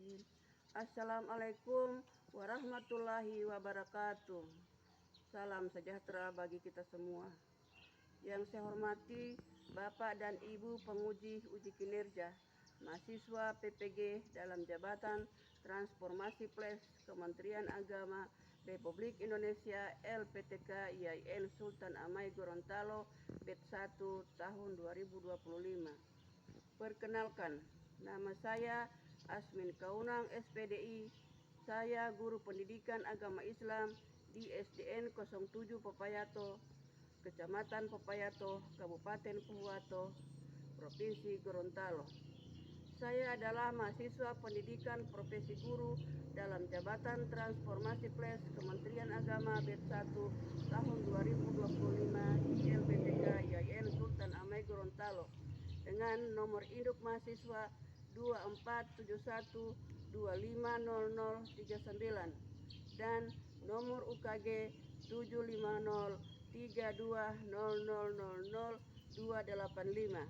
Bismillahirrahmanirrahim. Assalamualaikum warahmatullahi wabarakatuh. Salam sejahtera bagi kita semua. Yang saya hormati Bapak dan Ibu penguji uji kinerja mahasiswa PPG dalam jabatan Transformasi Plus Kementerian Agama Republik Indonesia LPTK IAIN Sultan Amai Gorontalo Bet 1 tahun 2025. Perkenalkan, nama saya Asmin Kaunang SPDI. Saya guru pendidikan agama Islam di SDN 07 Pepayato, Kecamatan Pepayato, Kabupaten Pohuwato, Provinsi Gorontalo. Saya adalah mahasiswa pendidikan profesi guru dalam jabatan Transformasi Plus Kementerian Agama Bet 1 tahun 2025 di LPTK IAIN Sultan Amai Gorontalo dengan nomor induk mahasiswa 2471250039 dan nomor UKG 75032000285.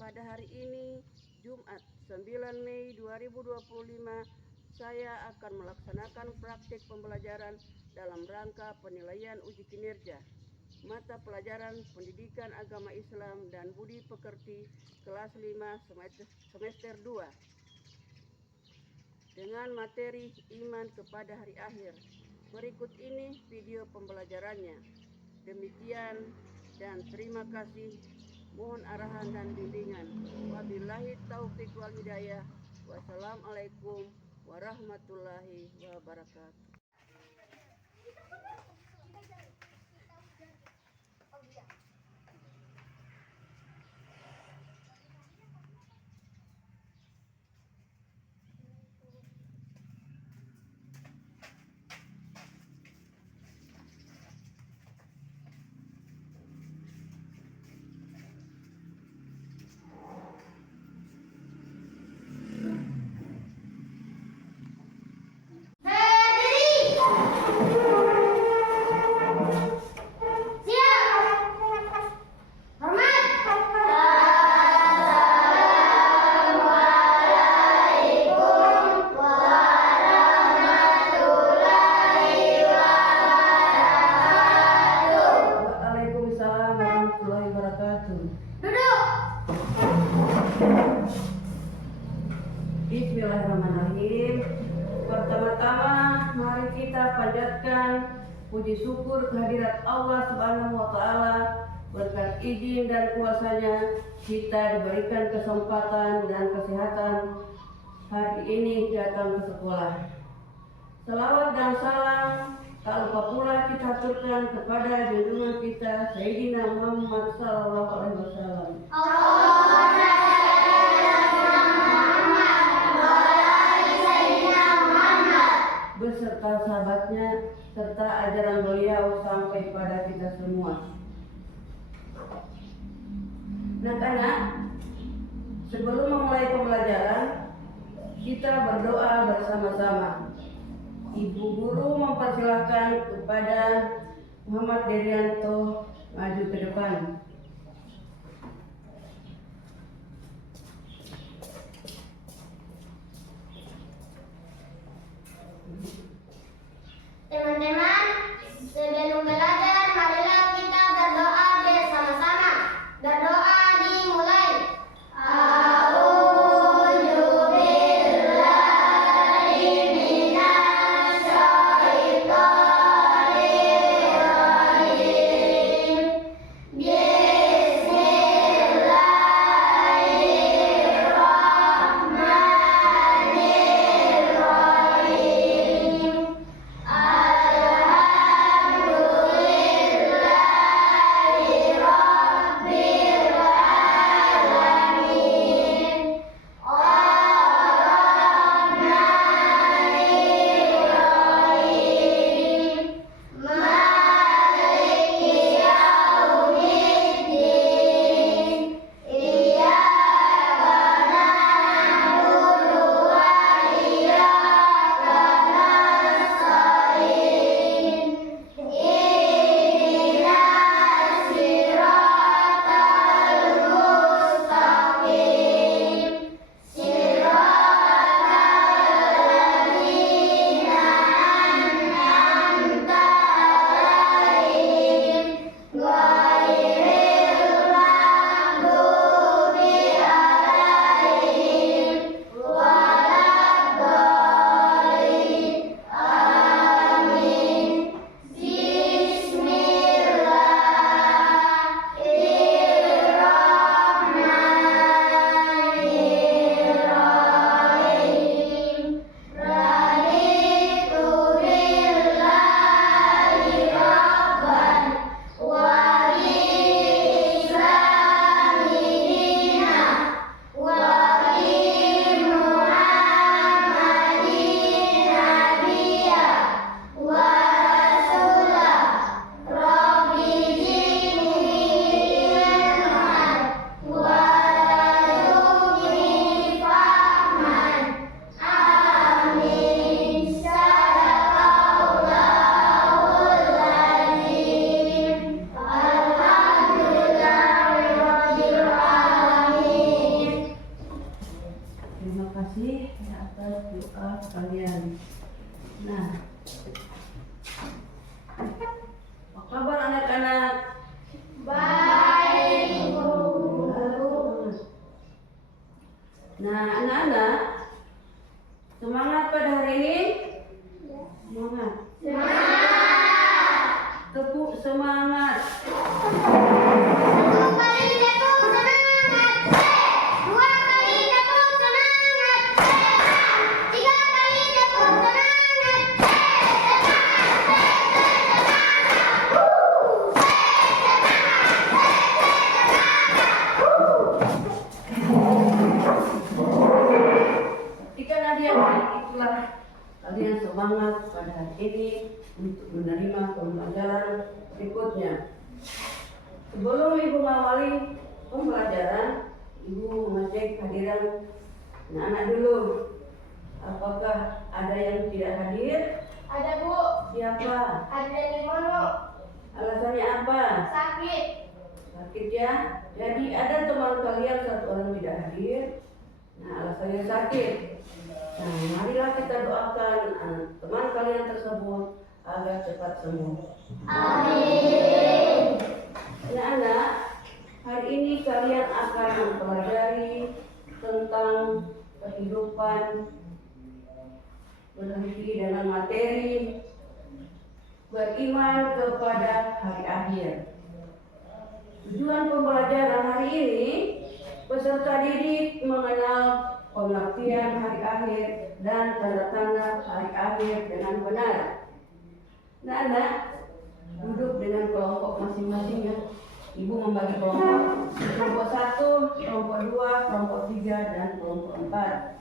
Pada hari ini, Jumat 9 Mei 2025, saya akan melaksanakan praktik pembelajaran dalam rangka penilaian uji kinerja mata pelajaran Pendidikan Agama Islam dan Budi Pekerti kelas 5 semester 2 dengan materi iman kepada hari akhir. Berikut ini video pembelajarannya. Demikian dan terima kasih. Mohon arahan dan bimbingan. Wabillahi taufik wal hidayah. Wassalamualaikum warahmatullahi wabarakatuh. Bismillahirrahmanirrahim. Pertama-tama mari kita panjatkan puji syukur kehadirat Allah Subhanahu wa taala. Berkat izin dan kuasanya kita diberikan kesempatan dan kesehatan hari ini datang ke sekolah. Selawat dan salam tak lupa pula kita aturkan kepada junjungan kita Sayyidina Muhammad sallallahu alaihi wasallam. Beserta sahabatnya serta ajaran beliau sampai pada kita semua. Anak-anak, sebelum memulai pembelajaran, kita berdoa bersama-sama. Ibu guru mempersilahkan kepada Muhammad Derianto maju ke depan. Teman-teman, sebelum belajar, marilah kita berdoa bersama-sama. Berdoa dimulai. A'udzubillahi minasyaitonirrajim. kalian. Nah, apa kabar anak-anak? Baik, Bu. Nah, anak-anak, semangat pada hari ini? Semangat. Tepuk semangat. Satu kali tepuk semangat. Dua kali tepuk semangat. Tiga kali tepuk semangat. Ketika Nadia itulah kalian semangat pada hari ini untuk menerima pembelajaran berikutnya. Sebelum Ibu mengawali pembelajaran, Ibu mengecek kehadiran anak-anak dulu. Apakah ada yang tidak hadir? Ada, Bu. Siapa? Ada Nimono. Alasannya apa? Sakit. Sakit ya. Jadi ada teman kalian satu orang tidak hadir. Nah, alasannya sakit. Nah, marilah kita doakan teman kalian tersebut agar cepat sembuh. Amin. Anak-anak, hari ini kalian akan mempelajari tentang kehidupan berhenti dengan materi beriman kepada hari akhir. Tujuan pembelajaran hari ini, peserta didik mengenal pengertian hari akhir dan tanda-tanda hari akhir dengan benar. Anak-anak, duduk dengan kelompok masing-masing ya. Ibu membagi kelompok. Kelompok 1, kelompok 2, kelompok 3, dan kelompok 4.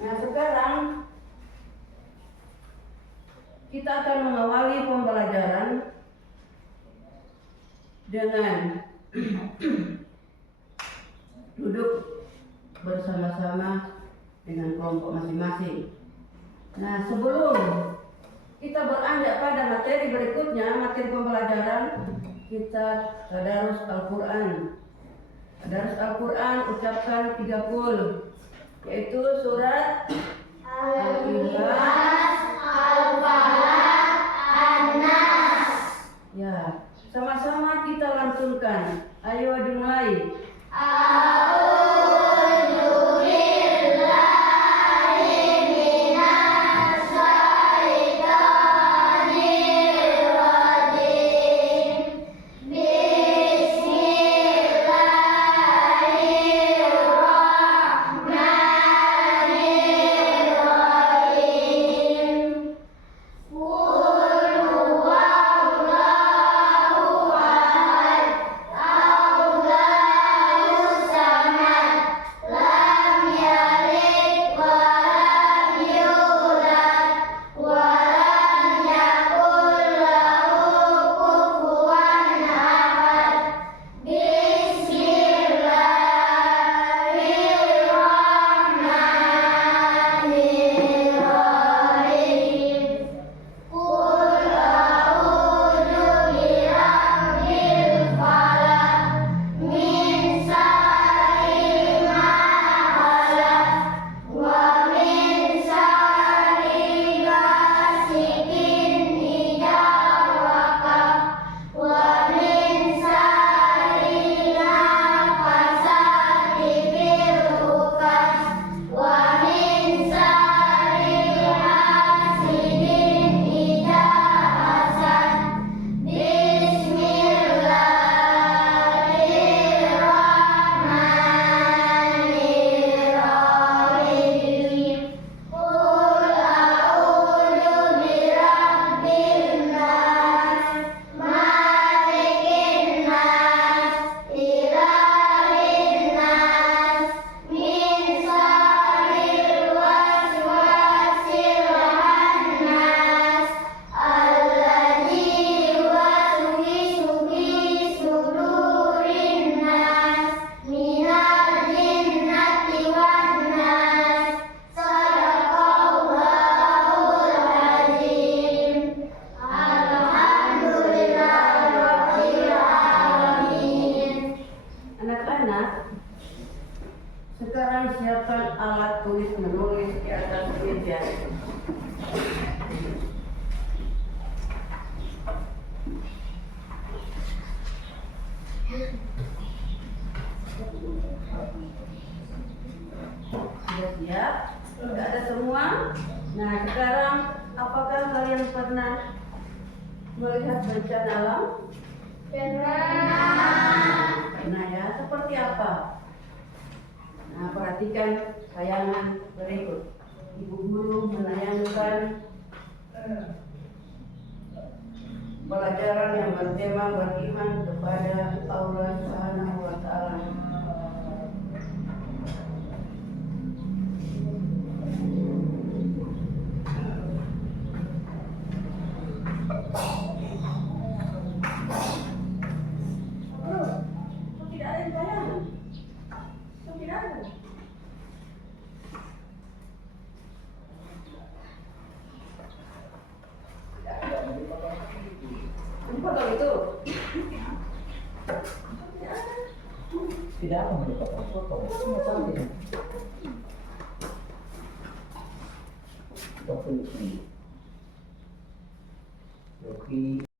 Nah, sekarang kita akan mengawali pembelajaran dengan duduk bersama-sama dengan kelompok masing-masing. Nah, sebelum kita beranjak pada materi berikutnya, materi pembelajaran, kita tadarus Al-Quran. Tadarus Al-Quran ucapkan 30, yaitu surat Al-Ikhlas, Al-Falaq, An-Nas. ya, sama-sama kita lantunkan. Ayo dimulai. Sekarang siapkan alat tulis menulis di atas meja. Sudah siap? Sudah ada semua? Nah, sekarang apakah kalian pernah melihat bencana alam? Pernah ya? Seperti apa? Nah, perhatikan tayangan berikut. Ibu guru menayangkan pelajaran yang bertema beriman kepada Allah Subhanahu wa Ta'ala. Tidak ada yang tayangan. Tidak ada. Potong itu. Tidak apa potong. Cuma cantik.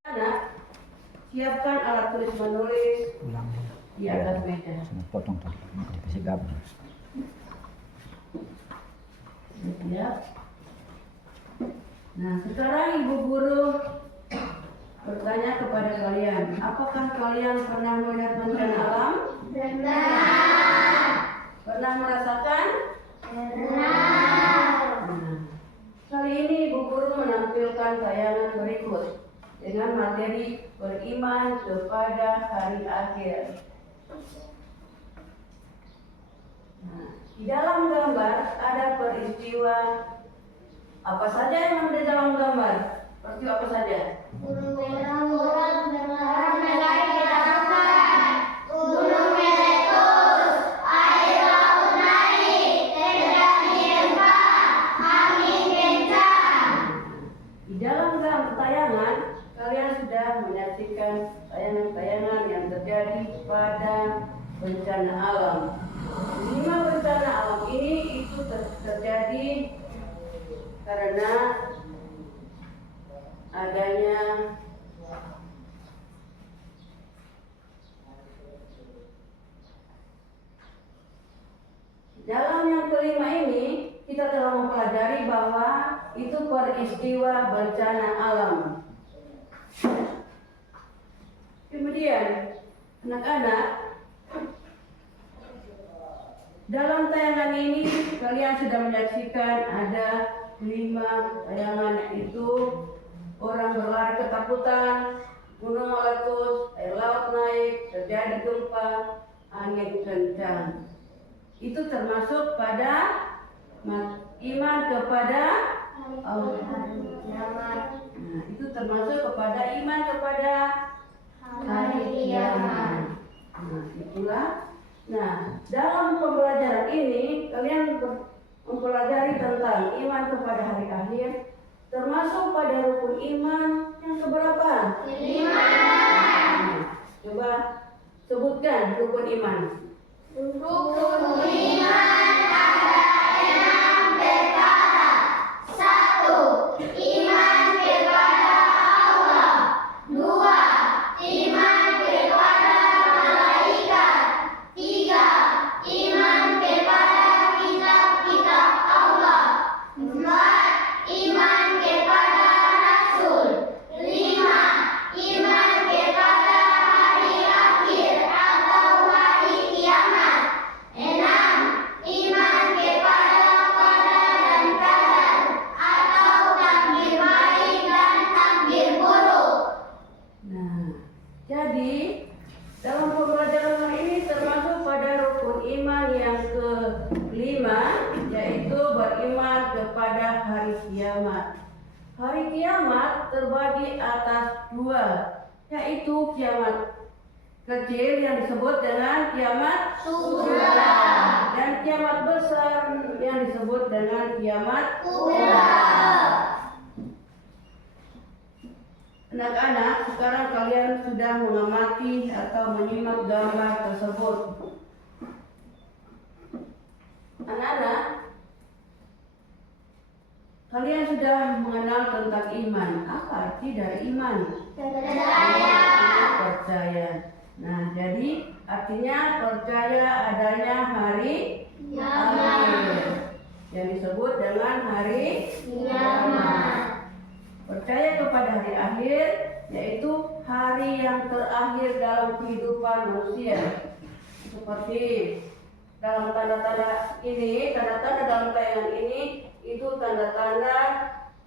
Anak, siapkan alat tulis menulis Ulang. di atas meja. Potong tadi. Kasih gabung. Siap. Nah, sekarang ibu guru bertanya kepada kalian, apakah kalian pernah melihat bencana alam? Pernah merasakan? Nah, kali ini ibu guru menampilkan tayangan berikut dengan materi beriman kepada hari akhir. Nah, di dalam gambar ada peristiwa apa saja yang ada di dalam gambar? Peristiwa apa saja? Gunung meletus, air laut naik, terjadi gempa, angin kencang. Di dalam tayangan, kalian sudah menyaksikan tayangan-tayangan yang terjadi pada bencana alam. 5 bencana alam ini itu terjadi karena adanya dalam yang kelima ini kita telah mempelajari bahwa itu peristiwa bencana alam. Kemudian anak-anak, dalam tayangan ini kalian sudah menyaksikan ada 5 tayangan, yaitu orang berlari ketakutan, gunung meletus, air laut naik, terjadi gempa, angin kencang. Itu termasuk pada iman kepada Allah. Nah, itu termasuk kepada iman kepada hari kiamat. Nah, itulah. Nah, dalam pembelajaran ini kalian mempelajari tentang iman kepada hari akhir, termasuk pada rukun iman yang keberapa? 5. Nah, coba sebutkan rukun iman. Rukun iman ada 6 perkara. 1. Iman kepada Allah. 2. Iman kepada malaikat. 3. Iman kepada kitab-kitab Allah. 4. Iman kepada Rasul. 5. Iman kepada hari akhir atau hari kiamat. 6. Iman kepada qadar dan qadar atau takdir baik dan takdir buruk. Nah, jadi dalam pembelajaran hari ini termasuk pada rukun iman yang kelima, yaitu beriman kepada hari kiamat. Hari kiamat terbagi atas 2, yaitu kiamat kecil yang disebut dengan kiamat Sugra dan kiamat besar yang disebut dengan kiamat kubra. Anak-anak, sekarang kalian sudah mengamati atau menyimak gambar tersebut. sudah mengenal tentang iman. Apa arti dari iman? Percaya. Nah, jadi artinya percaya adanya hari akhir yang disebut dengan hari kiamat. Percaya kepada hari akhir, yaitu hari yang terakhir dalam kehidupan manusia. Seperti dalam tanda-tanda ini, tanda-tanda dalam tayangan ini itu tanda-tanda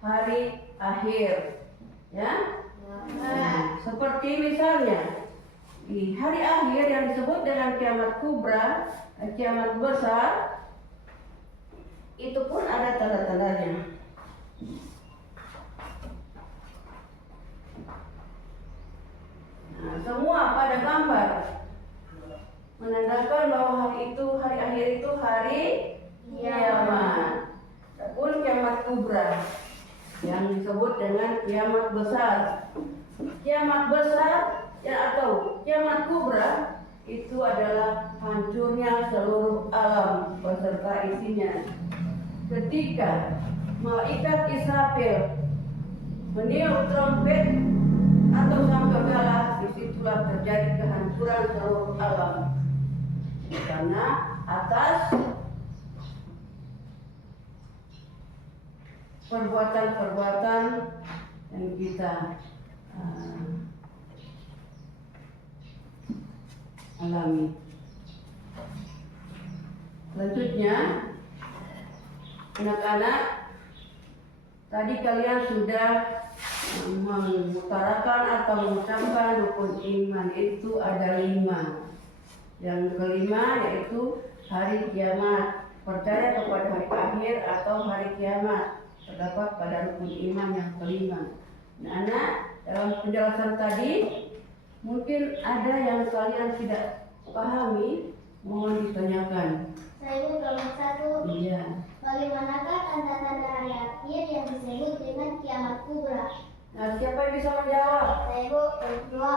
hari akhir, ya. Nah, seperti misalnya di hari akhir yang disebut dengan kiamat kubra, kiamat besar, itu pun ada tanda-tandanya. Nah, semua pada gambar menandakan bahwa hari akhir itu hari kiamat. Adapun kiamat kubra yang disebut dengan kiamat besar. Kiamat besar atau kiamat kubra itu adalah hancurnya seluruh alam beserta isinya. Ketika malaikat Israfil meniup trompet atau sangkakala, disitulah terjadi kehancuran seluruh alam. Karena atas perbuatan-perbuatan yang kita alami. Selanjutnya, anak-anak, tadi kalian sudah mengutarakan atau mengucapkan rukun iman itu ada 5. Yang kelima yaitu hari kiamat, percaya kepada hari akhir atau hari kiamat terdapat pada rukun iman yang kelima. Nah, anak, dalam penjelasan tadi mungkin ada yang kalian tidak pahami, mohon ditanyakan. Saya nomor 1. Iya. Bagaimanakah tanda-tanda hari akhir yang disebut dengan kiamat kubra? Nah, siapa yang bisa menjawab? Saya kedua.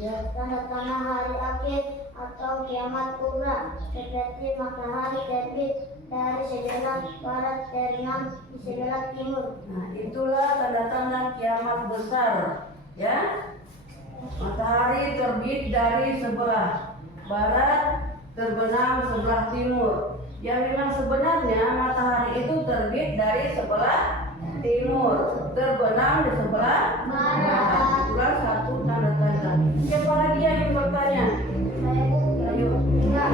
Ya. Tanda-tanda hari akhir atau kiamat kubra seperti matahari terbit dari sebelah barat terbenam di sebelah timur. Nah, itulah tanda-tanda kiamat besar, ya. Matahari terbit dari sebelah barat, terbenam sebelah timur. Yang memang sebenarnya matahari itu terbit dari sebelah timur, terbenam di sebelah barat. Itulah satu tanda-tanda. Siapa lagi yang bertanya? Saya Ayo. enggak.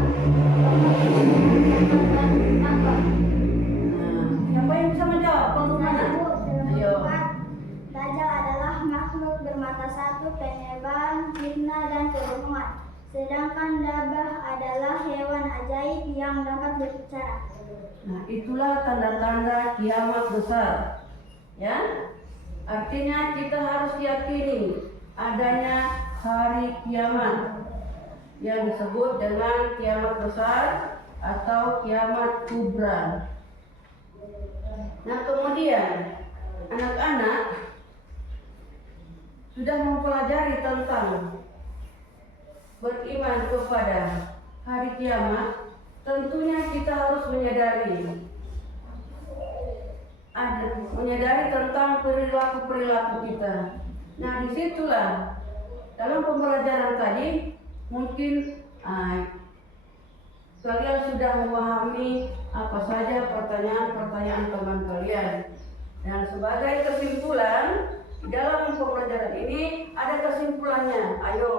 Nah, siapa yang bisa menjawab? Bagaimana? Ayo. Dajjal adalah makhluk bermata satu, penyebar fitnah dan kebohongan. Sedangkan Dabah adalah hewan ajaib yang dapat berbicara. Nah, itulah tanda-tanda kiamat besar. Ya. Artinya kita harus yakini adanya hari kiamat yang disebut dengan kiamat besar atau kiamat kubra. Nah, kemudian anak-anak sudah mempelajari tentang beriman kepada hari kiamat. Tentunya kita harus menyadari tentang perilaku kita. Nah, disitulah dalam pembelajaran tadi mungkin kalian sudah memahami apa saja pertanyaan-pertanyaan teman kalian. Dan sebagai kesimpulan, dalam pembelajaran ini ada kesimpulannya. Ayo,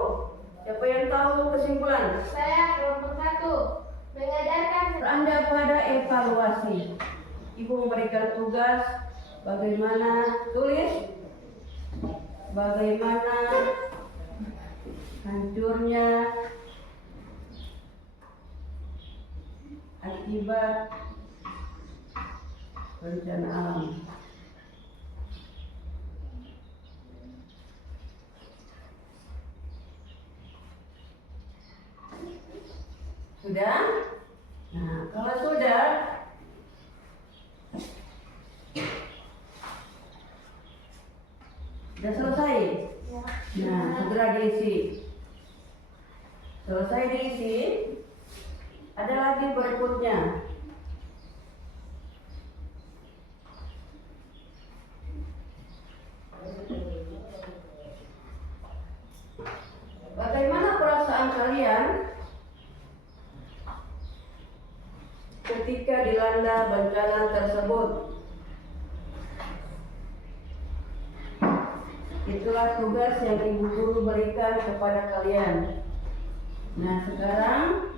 siapa yang tahu kesimpulan? Saya kelompok 1 mengajarkan Anda pada evaluasi. Ibu memberikan tugas bagaimana hancurnya akibat bencana alam. Sudah? Nah, kalau sudah, sudah selesai. Nah, segera diisi. Selesai diisi, ada lagi berikutnya. ketika dilanda bencana tersebut. Itulah tugas yang ibu guru berikan kepada kalian. Nah, sekarang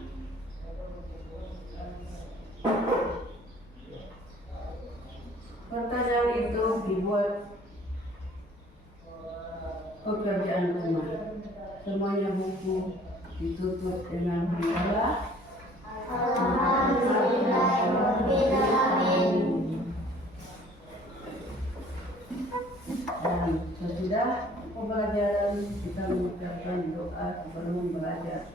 pertanyaan itu dibuat pekerjaan rumah. Semuanya buku ditutup dengan hamdalah. Dan sesudah pembelajaran kita mengucapkan doa sebelum belajar.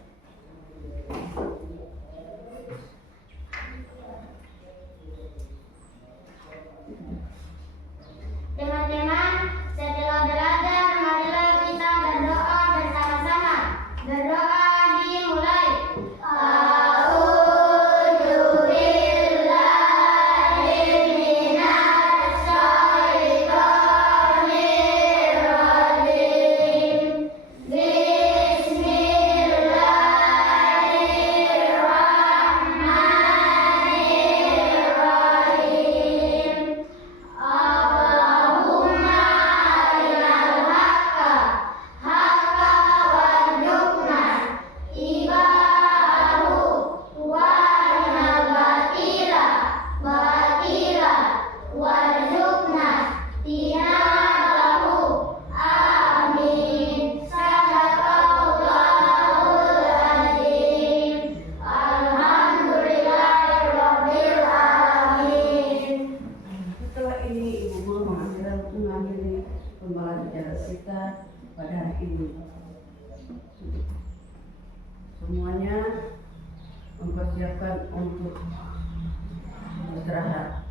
Teman-teman, setelah belajar, marilah kita berdoa bersama-sama. Berdoa dimulai. Mengakhiri pembelajaran kita pada hari ini. Semuanya mempersiapkan untuk istirahat.